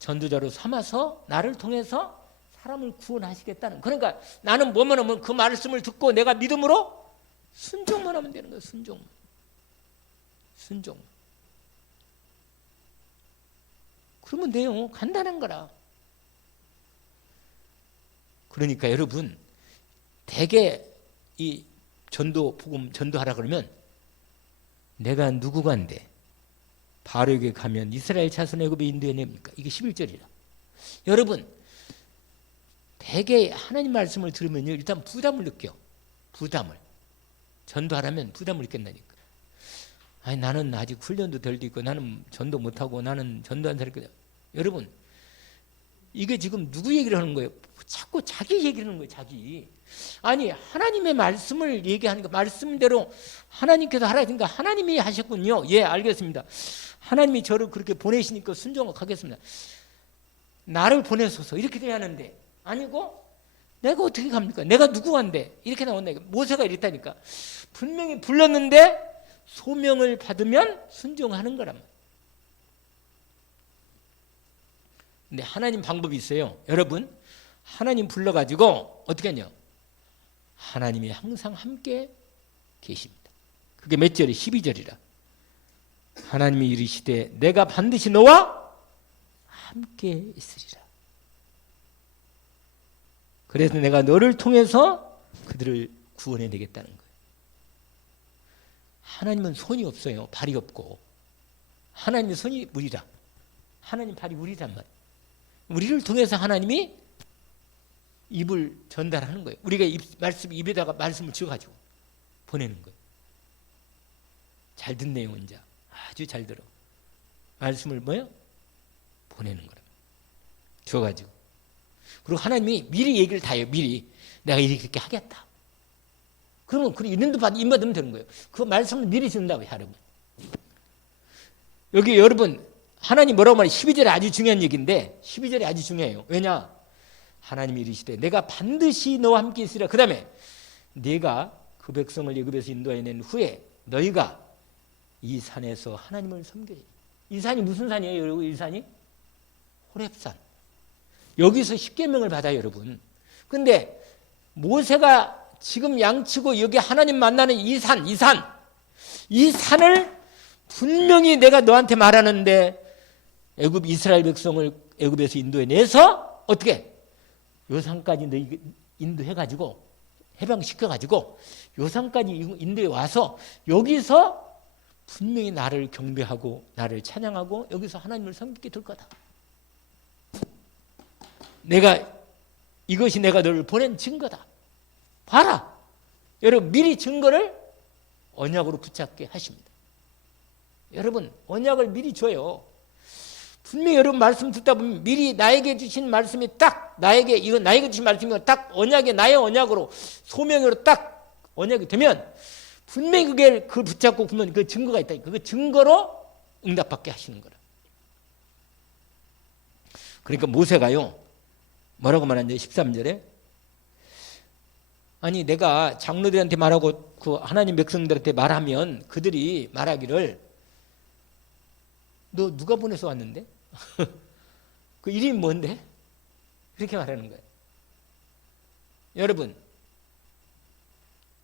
전도자로 삼아서 나를 통해서 사람을 구원하시겠다는. 그러니까 나는 뭐만 하면 그 말씀을 듣고 내가 믿음으로 순종만 하면 되는 거예요. 순종. 그러면 돼요. 간단한 거라. 그러니까 여러분 대개 이 복음 전도하라 그러면 내가 누구간데 바로에게 가면 이스라엘 자손 애굽에 인도해 냅니까? 이게 11절이라. 여러분, 대개 하나님 말씀을 들으면요, 일단 부담을 느껴. 부담을. 전도하라면 부담을 느낀다니까. 아니, 나는 아직 훈련도 덜 돼 있고, 나는 전도 못하고, 나는 전도한 사람이거든. 여러분, 이게 지금 누구 얘기를 하는 거예요? 자꾸 자기 얘기를 하는 거예요, 자기. 아니, 하나님의 말씀을 얘기하니까 말씀대로 하나님께서 하라니까 하나님이 하셨군요. 예, 알겠습니다. 하나님이 저를 그렇게 보내시니까 순종하겠습니다. 나를 보내소서 이렇게 돼야 하는데, 아니고 내가 어떻게 갑니까? 내가 누구한데? 이렇게 나온다니까. 모세가 이랬다니까. 분명히 불렀는데 소명을 받으면 순종하는 거란 말이에요. 근데 하나님 방법이 있어요. 여러분, 하나님 불러가지고 어떻게 하냐? 하나님이 항상 함께 계십니다. 그게 몇 절이? 12절이라. 하나님이 이르시되 내가 반드시 너와 함께 있으리라. 그래서 내가 너를 통해서 그들을 구원해 내겠다는 거예요. 하나님은 손이 없어요. 발이 없고. 하나님의 손이 우리라. 하나님 발이 우리란 말이에요. 우리를 통해서 하나님이 입을 전달하는 거예요. 우리가 입에다가 말씀을 지어가지고 보내는 거예요. 잘 듣네요, 혼자. 아주 잘 들어. 말씀을 뭐요? 보내는 거라. 줘가지고. 그리고 하나님이 미리 얘기를 다 해요. 미리. 내가 이렇게 하겠다. 그러면 인도 받으면 되는 거예요. 그 말씀을 미리 준다고요, 여러분. 여기 여러분, 하나님 뭐라고 말해? 12절이 아주 중요한 얘기인데 12절이 아주 중요해요. 왜냐? 하나님이 이르시되 내가 반드시 너와 함께 있으리라. 그 다음에 네가 그 백성을 애굽에서 인도해 낸 후에 너희가 이 산에서 하나님을 섬기리. 이 산이 무슨 산이에요, 여러분? 이 산이? 호렙산. 여기서 십계명을 받아요, 여러분. 근데 모세가 지금 양치고 여기 하나님 만나는 이 산을 분명히 내가 너한테 말하는데 애굽 이스라엘 백성을 애굽에서 인도해 내서 어떻게? 요 산까지 너희 인도해가지고 해방시켜가지고 요 산까지 인도해 와서 여기서 분명히 나를 경배하고 나를 찬양하고 여기서 하나님을 섬기게 될 거다. 이것이 내가 너를 보낸 증거다. 봐라. 여러분, 미리 증거를 언약으로 붙잡게 하십니다. 여러분, 언약을 미리 줘요. 분명히 여러분 말씀 듣다 보면 미리 나에게 주신 말씀이 딱 나에게 주신 말씀이 딱 언약에 나의 언약으로 소명으로 딱 언약이 되면 분명히 그게 그 붙잡고 보면 그 증거가 있다니까. 그 증거로 응답받게 하시는 거라. 그러니까 모세가요, 뭐라고 말하는데 13절에 아니 내가 장로들한테 말하고 그 하나님 백성들한테 말하면 그들이 말하기를 너 누가 보내서 왔는데? 그 이름이 뭔데? 이렇게 말하는 거예요. 여러분,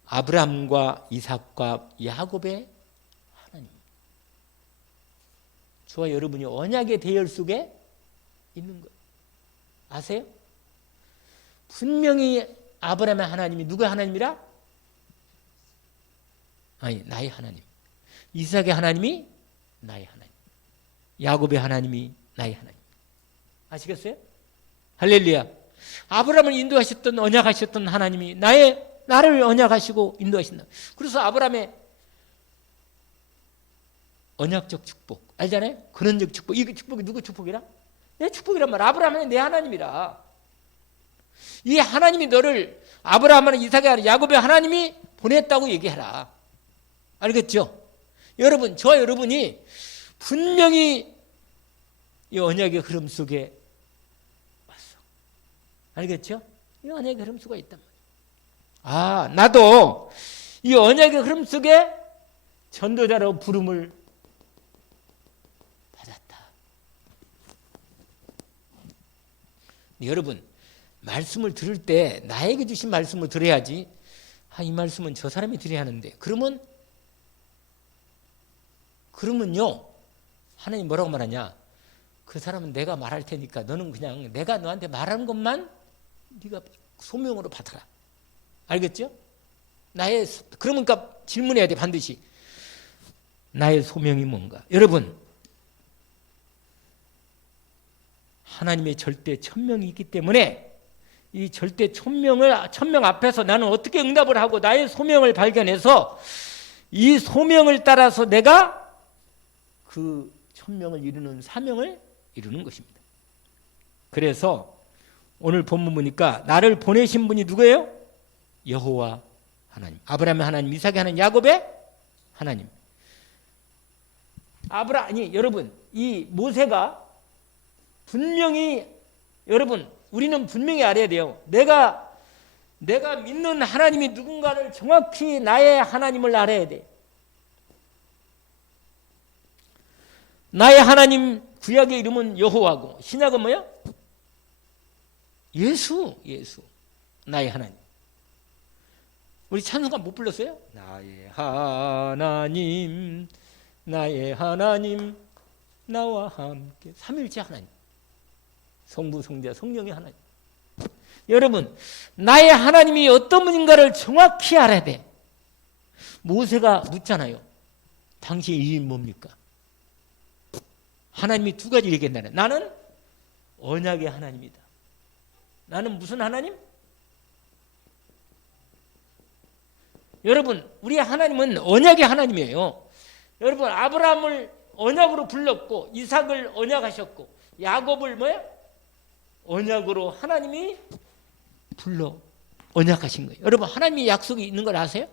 아브라함과 이삭과 야곱의 하나님, 저와 여러분이 언약의 대열 속에 있는 거예요. 아세요? 분명히 아브라함의 하나님이 누구의 하나님이라? 아니, 나의 하나님. 이삭의 하나님이 나의 하나님. 야곱의 하나님이 나의 하나님. 아시겠어요? 할렐루야. 아브라함을 인도하셨던 언약하셨던 하나님이 나를 언약하시고 인도하신다. 그래서 아브라함의 언약적 축복 알잖아요? 근원적 축복. 이 축복이 누구 축복이라? 내 축복이란 말. 아브라함은 내 하나님이라. 이 하나님이 너를 아브라함은 이삭의 야곱의 하나님이 보냈다고 얘기해라. 알겠죠? 여러분, 저와 여러분이 분명히 이 언약의 흐름 속에 왔어. 알겠죠? 이 언약의 흐름 속에 있단 말이에요. 아, 나도 이 언약의 흐름 속에 전도자라고 부름을 받았다. 여러분, 말씀을 들을 때 나에게 주신 말씀을 들어야지. 아, 이 말씀은 저 사람이 들어야 하는데. 그러면요, 하나님 뭐라고 말하냐? 그 사람은 내가 말할 테니까 너는 그냥 내가 너한테 말하는 것만 네가 소명으로 받아라. 알겠죠? 그러니까 질문해야 돼, 반드시. 나의 소명이 뭔가? 여러분, 하나님의 절대 천명이 있기 때문에 이 절대 천명 앞에서 나는 어떻게 응답을 하고 나의 소명을 발견해서 이 소명을 따라서 내가 그 천명을 이루는 사명을 이루는 것입니다. 그래서 오늘 본문 보니까 나를 보내신 분이 누구예요? 여호와 하나님. 아브라함의 하나님, 이삭의 하나님, 야곱의 하나님. 여러분, 이 모세가 분명히, 여러분, 우리는 분명히 알아야 돼요. 내가 믿는 하나님이 누군가를 정확히 나의 하나님을 알아야 돼. 나의 하나님, 구약의 이름은 여호와고 신약은 뭐야? 예수. 나의 하나님. 우리 찬송가 못 불렀어요? 나의 하나님, 나의 하나님, 나와 함께. 삼위일체 하나님. 성부, 성자, 성령의 하나님. 여러분, 나의 하나님이 어떤 분인가를 정확히 알아야 돼. 모세가 묻잖아요. 당신의 이름이 뭡니까? 하나님이 두 가지 얘기했나요? 나는 언약의 하나님이다. 나는 무슨 하나님? 여러분, 우리 하나님은 언약의 하나님이에요. 여러분, 아브라함을 언약으로 불렀고 이삭을 언약하셨고 야곱을 뭐야? 언약으로 하나님이 불러 언약하신 거예요. 여러분, 하나님의 약속이 있는 걸 아세요?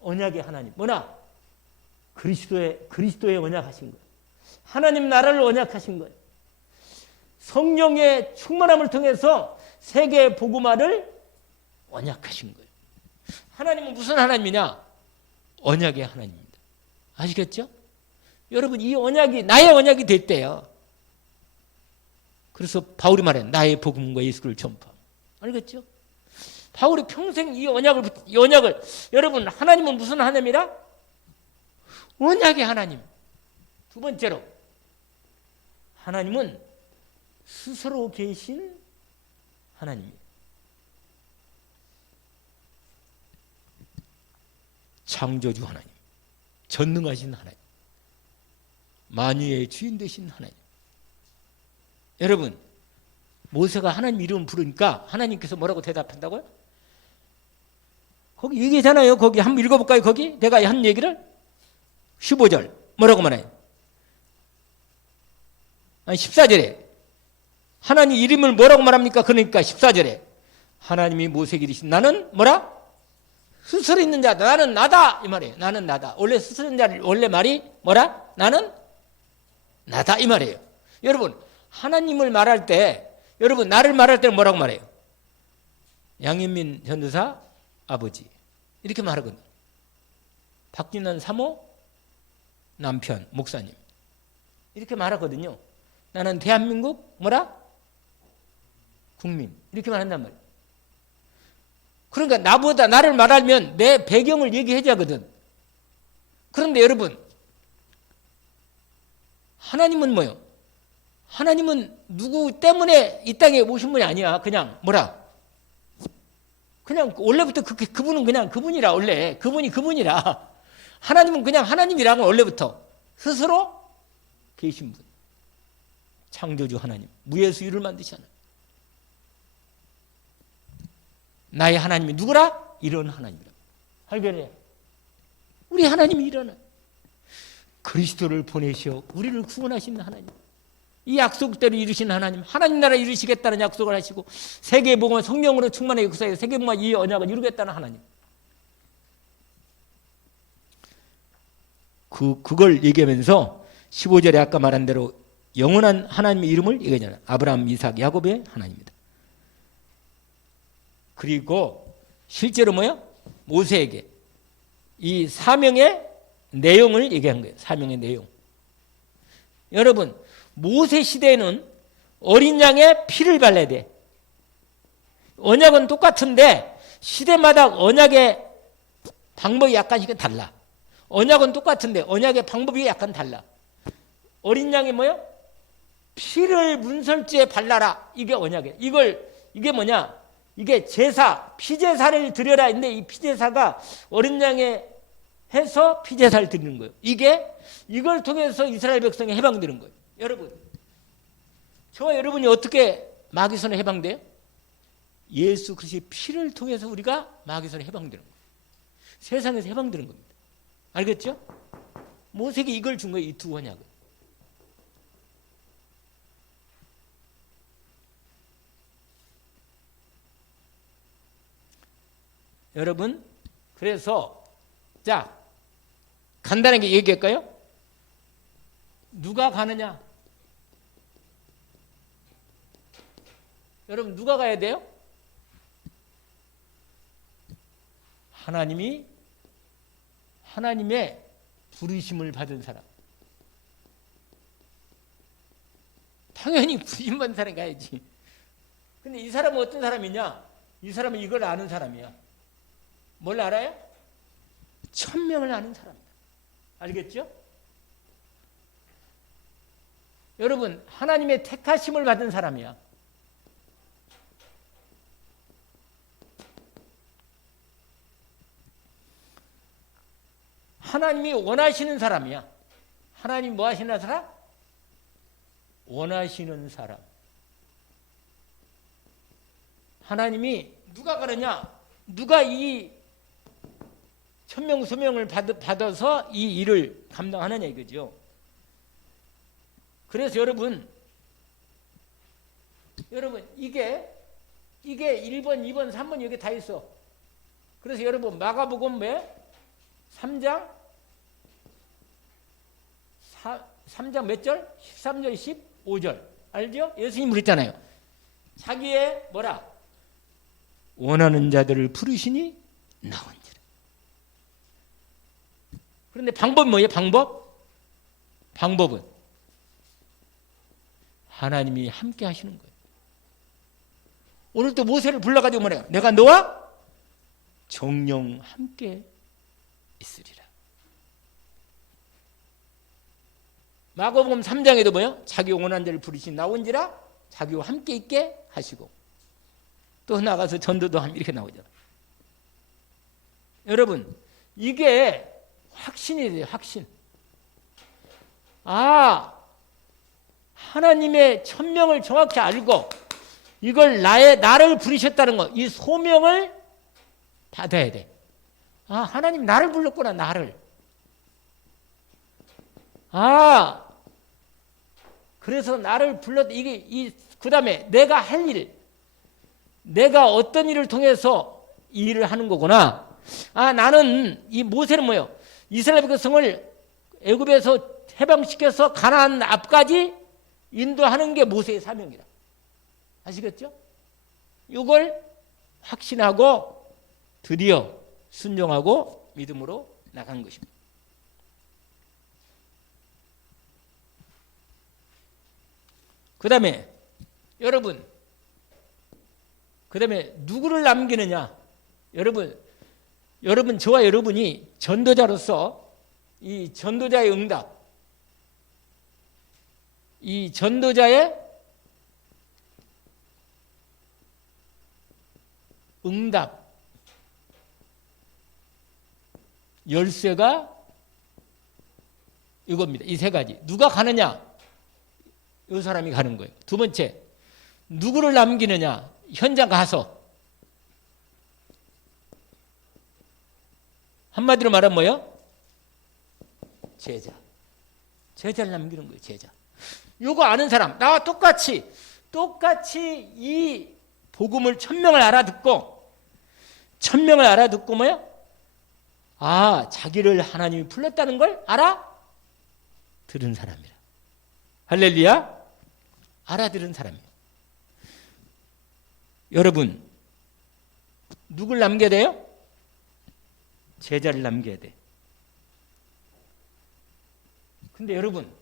언약의 하나님. 뭐나? 그리스도의 언약하신 거예요. 하나님 나라를 언약하신 거예요. 성령의 충만함을 통해서 세계 복음화를 언약하신 거예요. 하나님은 무슨 하나님이냐? 언약의 하나님입니다. 아시겠죠? 여러분, 이 언약이 나의 언약이 됐대요. 그래서 바울이 말해 나의 복음과 예수를 전파. 알겠죠? 바울이 평생 이 언약을 여러분, 하나님은 무슨 하나님이라? 언약의 하나님. 두 번째로 하나님은 스스로 계신 하나님이에요. 창조주 하나님, 전능하신 하나님, 만유의 주인 되신 하나님. 여러분, 모세가 하나님 이름을 부르니까 하나님께서 뭐라고 대답한다고요? 거기 얘기잖아요. 거기 한번 읽어볼까요? 거기 내가 한 얘기를 15절 뭐라고 말해요? 아니 14절에 하나님 이름을 뭐라고 말합니까? 그러니까 14절에 하나님이 모세에게 이르신 나는 뭐라? 스스로 있는 자다. 나는 나다 이 말이에요. 나는 나다. 원래 스스로 있는 자를 원래 말이 뭐라? 나는 나다 이 말이에요. 여러분, 하나님을 말할 때, 여러분 나를 말할 때는 뭐라고 말해요? 양현민 전도사 아버지 이렇게 말하거든. 박진환 사모 남편 목사님 이렇게 말하거든요. 나는 대한민국 뭐라? 국민 이렇게 말한단 말이에요. 그러니까 나보다 나를 말하면 내 배경을 얘기해줘야 하거든. 그런데 여러분, 하나님은 뭐요? 하나님은 누구 때문에 이 땅에 오신 분이 아니야. 그냥 뭐라? 그냥 원래부터 그분은 그냥 그분이라. 원래 그분이라. 하나님은 그냥 하나님이라고 원래부터 스스로 계신 분. 창조주 하나님, 무에서 유를 만드신 하나님. 나의 하나님이 누구라? 이런 하나님이라고. 알겠네. 우리 하나님이 이런 그리스도를 보내시어 우리를 구원하신 하나님. 이 약속대로 이루신 하나님. 하나님 나라 이루시겠다는 약속을 하시고 세계 복음을 성령으로 충만하게 역사해 세계 복음과 이 언약을 이루겠다는 하나님. 그걸 얘기하면서 15절에 아까 말한 대로 영원한 하나님의 이름을 얘기하잖아요. 아브라함, 이삭, 야곱의 하나님입니다. 그리고 실제로 뭐야? 모세에게 이 사명의 내용을 얘기한 거예요. 사명의 내용. 여러분, 모세 시대에는 어린 양의 피를 발라야 돼. 언약은 똑같은데 시대마다 언약의 방법이 약간씩 달라. 언약은 똑같은데 언약의 방법이 약간 달라. 어린 양이 뭐요? 피를 문설주에 발라라. 이게 언약이에요. 이게 뭐냐? 이게 제사, 피제사를 드려라 했는데 이 피제사가 어린 양에 해서 피제사를 드리는 거예요. 이걸 통해서 이스라엘 백성이 해방되는 거예요. 여러분, 저와 여러분이 어떻게 마귀손에 해방돼요? 예수 그리스도의 피를 통해서 우리가 마귀손에 해방되는 거예요. 세상에서 해방되는 겁니다. 알겠죠? 모세에게 이걸 준 거예요. 이 두 언약을. 여러분, 그래서 자, 간단하게 얘기할까요? 누가 가느냐? 여러분, 누가 가야 돼요? 하나님의 부르심을 받은 사람. 당연히 부르심 받은 사람이 가야지. 근데 이 사람은 어떤 사람이냐? 이 사람은 이걸 아는 사람이야. 뭘 알아요? 천명을 아는 사람이다. 알겠죠? 여러분, 하나님의 택하심을 받은 사람이야. 하나님이 원하시는 사람이야. 하나님 뭐 하시는 사람? 원하시는 사람. 하나님이 누가 그러냐? 누가 이 천명 소명을 받아서 이 일을 감당하느냐 이거죠. 그래서 여러분 이게 1번, 2번, 3번 여기 다 있어. 그래서 여러분 마가복음 왜? 3장 3장 몇 절? 13절, 15절. 알죠? 예수님 그랬잖아요. 자기의 뭐라? 원하는 자들을 부르시니 나온지라. 그런데 방법이 뭐예요? 방법은 하나님이 함께 하시는 거예요. 오늘 또 모세를 불러가지고 뭐래요? 내가 너와 정령 함께 있으리라. 마가복음 3장에도 뭐예요? 자기 원하는 자를 부르시니 나온지라 자기와 함께 있게 하시고, 또 나가서 전도도 함 이렇게 나오잖아. 여러분, 이게 확신이 돼요. 확신. 하나님의 천명을 정확히 알고 이걸 나를 부르셨다는 거, 이 소명을 받아야 돼. 하나님 나를 불렀구나. 나를. 그래서 나를 불렀. 그다음에 내가 할 일, 내가 어떤 일을 통해서 이 일을 하는 거구나. 나는 이 모세는 뭐예요? 이스라엘 백성을 애굽에서 해방시켜서 가나안 앞까지 인도하는 게 모세의 사명이라. 아시겠죠? 이걸 확신하고 드디어 순종하고 믿음으로 나간 것입니다. 그 다음에 여러분, 누구를 남기느냐? 여러분 저와 여러분이 전도자로서 이 전도자의 응답, 이 전도자의 응답 열쇠가 이겁니다. 이 세 가지. 누가 가느냐? 이 사람이 가는 거예요. 두 번째, 누구를 남기느냐? 현장 가서. 한마디로 말하면 뭐예요? 제자를 남기는 거예요. 제자. 요거 아는 사람, 나와 똑같이 이 복음을 천명을 알아듣고 뭐예요? 자기를 하나님이 불렀다는 걸 알아들은 사람이라. 할렐루야. 알아들은 사람이에요. 여러분, 누굴 남겨야 돼요? 제자를 남겨야 돼. 근데 여러분,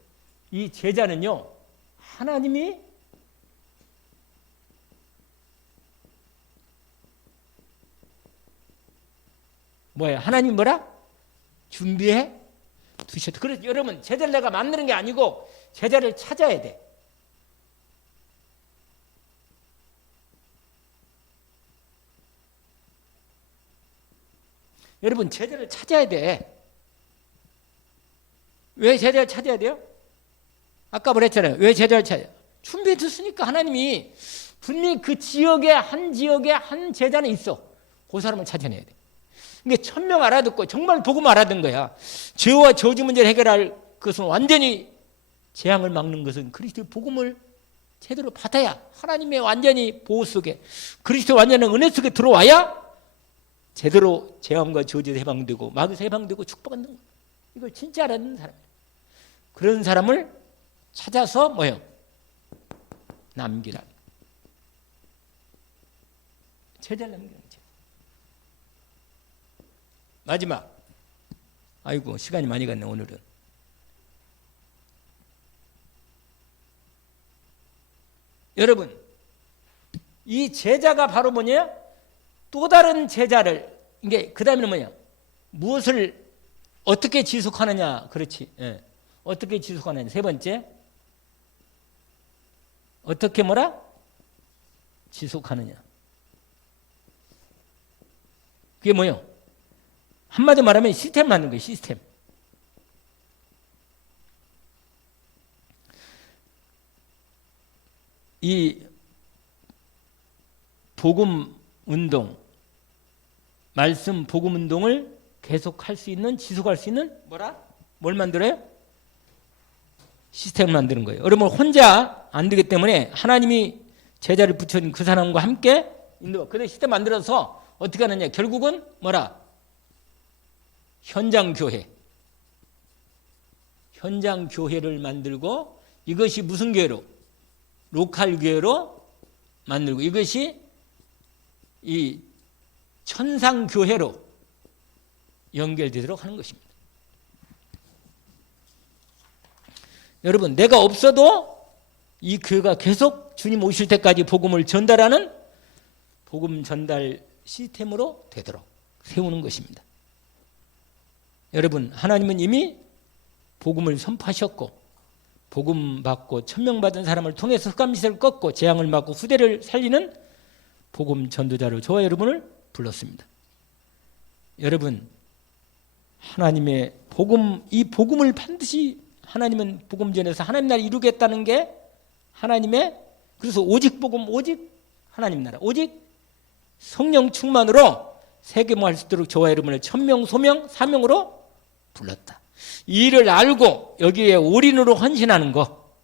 이 제자는요, 하나님이 하나님 뭐라? 준비해 두셨다. 그래서 여러분, 제자를 내가 만드는 게 아니고 제자를 찾아야 돼. 여러분, 제자를 찾아야 돼. 왜 제자를 찾아야 돼요? 아까 말했잖아요. 왜 제자를 찾아요? 준비해 뒀으니까 하나님이 분명히 그 지역에 한 제자는 있어. 그 사람을 찾아내야 돼. 그러니까 1000명 알아듣고 정말 복음 알아듣는 거야. 죄와 저주 문제를 해결할 것은 완전히 재앙을 막는 것은 그리스도의 복음을 제대로 받아야, 하나님의 완전히 보호 속에, 그리스도의 완전한 은혜 속에 들어와야 제대로 재앙과 저주에서 해방되고 마귀에서 해방되고 축복받는 거야. 이걸 진짜 알아듣는 사람이야. 그런 사람을 찾아서 뭐예요? 남기라. 제자를 남기는 거죠. 마지막. 아이고 시간이 많이 갔네 오늘은. 여러분, 이 제자가 바로 뭐냐? 또 다른 제자를, 이게 그 다음에는 뭐냐? 무엇을 어떻게 지속하느냐? 그렇지. 예. 어떻게 지속하느냐? 세 번째, 어떻게 뭐라? 지속하느냐? 그게 뭐요? 한마디로 말하면 시스템 만드는 거예요. 시스템. 이 복음 운동, 말씀 복음 운동을 계속할 수 있는, 지속할 수 있는 뭐라? 뭘 만들어요? 시스템을 만드는 거예요. 여러분 혼자 안 되기 때문에 하나님이 제자를 붙여준 그 사람과 함께 인도, 그 시스템 만들어서 어떻게 하느냐? 결국은 뭐라? 현장 교회. 현장 교회를 만들고, 이것이 무슨 교회로? 로컬 교회로 만들고, 이것이 이 천상 교회로 연결되도록 하는 것입니다. 여러분, 내가 없어도 이 교회가 계속 주님 오실 때까지 복음을 전달하는 복음 전달 시스템으로 되도록 세우는 것입니다. 여러분, 하나님은 이미 복음을 선포하셨고, 복음 받고 천명 받은 사람을 통해서 흑암시대를 꺾고 재앙을 막고 후대를 살리는 복음 전도자로 저와 여러분을 불렀습니다. 여러분, 하나님의 복음, 이 복음을 반드시 하나님은 복음 전에서 하나님 나라 이루겠다는 게 하나님의, 그래서 오직 복음, 오직 하나님 나라, 오직 성령 충만으로 세계모할 수 있도록 저와 여러분을 천명, 소명, 사명으로 불렀다. 이 일을 알고 여기에 올인으로 헌신하는 거,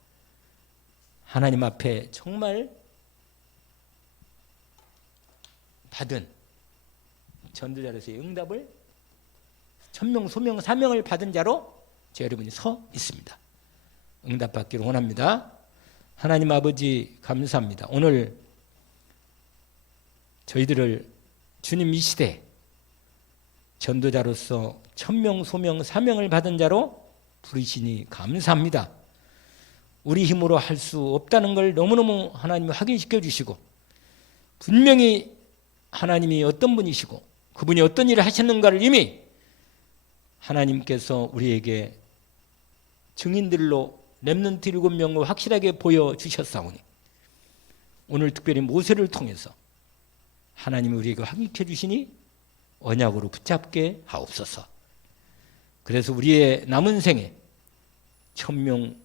하나님 앞에 정말 받은 전도자로서의 응답을, 천명, 소명, 사명을 받은 자로 저 여러분이 서 있습니다. 응답받기를 원합니다. 하나님 아버지 감사합니다. 오늘 저희들을 주님 이 시대 전도자로서 천명, 소명, 사명을 받은 자로 부르시니 감사합니다. 우리 힘으로 할 수 없다는 걸 너무너무 하나님이 확인시켜 주시고, 분명히 하나님이 어떤 분이시고 그분이 어떤 일을 하셨는가를 이미 하나님께서 우리에게 증인들로 렘넌트 7명을 확실하게 보여주셨사오니, 오늘 특별히 모세를 통해서 하나님이 우리에게 확인시켜 주시니 언약으로 붙잡게 하옵소서. 그래서 우리의 남은 생에 천명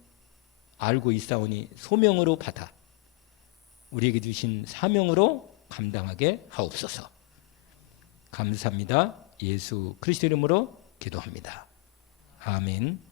알고 있사오니 소명으로 받아 우리에게 주신 사명으로 감당하게 하옵소서. 감사합니다. 예수 그리스도 이름으로 기도합니다. 아멘.